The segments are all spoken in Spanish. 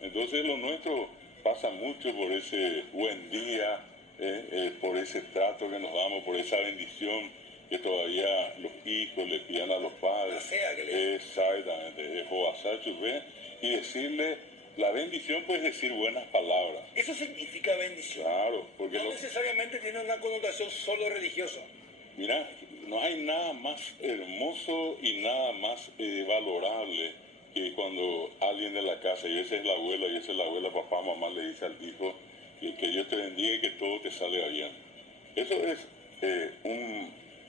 Entonces lo nuestro pasa mucho por ese buen día, por ese trato que nos damos, por esa bendición que todavía los hijos le pidan a los padres. Exactamente, y decirle, la bendición puede decir buenas palabras. Eso significa bendición. Claro, porque no necesariamente tiene una connotación solo religiosa. Mira, no hay nada más hermoso y nada más valorable que cuando alguien de la casa, y esa es la abuela, y esa es la abuela, papá, mamá, le dice al hijo que Dios te bendiga y que todo te salga bien. Eso es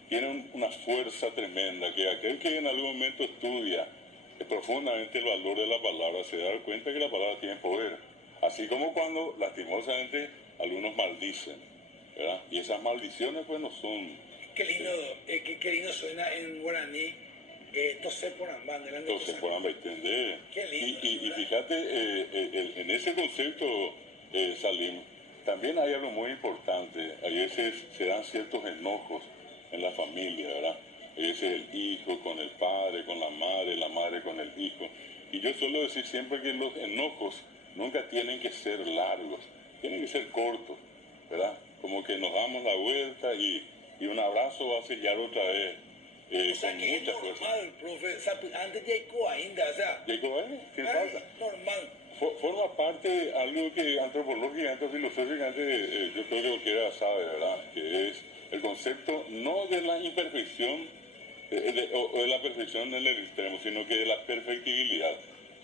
tiene una fuerza tremenda, que aquel que en algún momento estudia profundamente el valor de la palabra se da cuenta que la palabra tiene poder. Así como cuando lastimosamente algunos maldicen, ¿verdad? Y esas maldiciones pues no son... Qué lindo suena en guaraní, tosé por ambán, delante Entonces, por entender. Qué lindo. Y fíjate, en ese concepto, Salim, también hay algo muy importante. A veces se dan ciertos enojos en la familia, ¿verdad? A veces el hijo con el padre, con la madre con el hijo. Y yo suelo decir siempre que los enojos nunca tienen que ser largos, tienen que ser cortos, ¿verdad? Como que nos damos la vuelta y un abrazo va a sellar otra vez. O sea, que es normal, profe, antes de ainda, o sea... ¿Qué falta? Normal. Forma parte de algo que antropológicamente, filosóficamente, yo creo que cualquiera sabe, ¿verdad? Que es el concepto no de la imperfección, o de la perfección en el extremo, sino que de la perfectibilidad.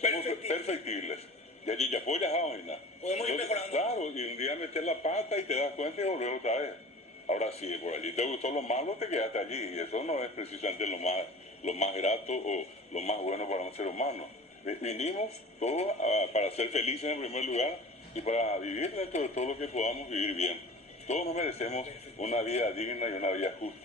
Somos perfectibles. Y allí ya fue, ya vaina. Podemos ir mejorando. Claro, y un día meter la pata y te das cuenta y volver otra vez. Ahora sí, por allí te gustó lo malo, te quedaste allí. Y eso no es precisamente lo más grato o lo más bueno para un ser humano. Vinimos todos para ser felices en primer lugar y para vivir dentro de todo lo que podamos vivir bien. Todos nos merecemos una vida digna y una vida justa.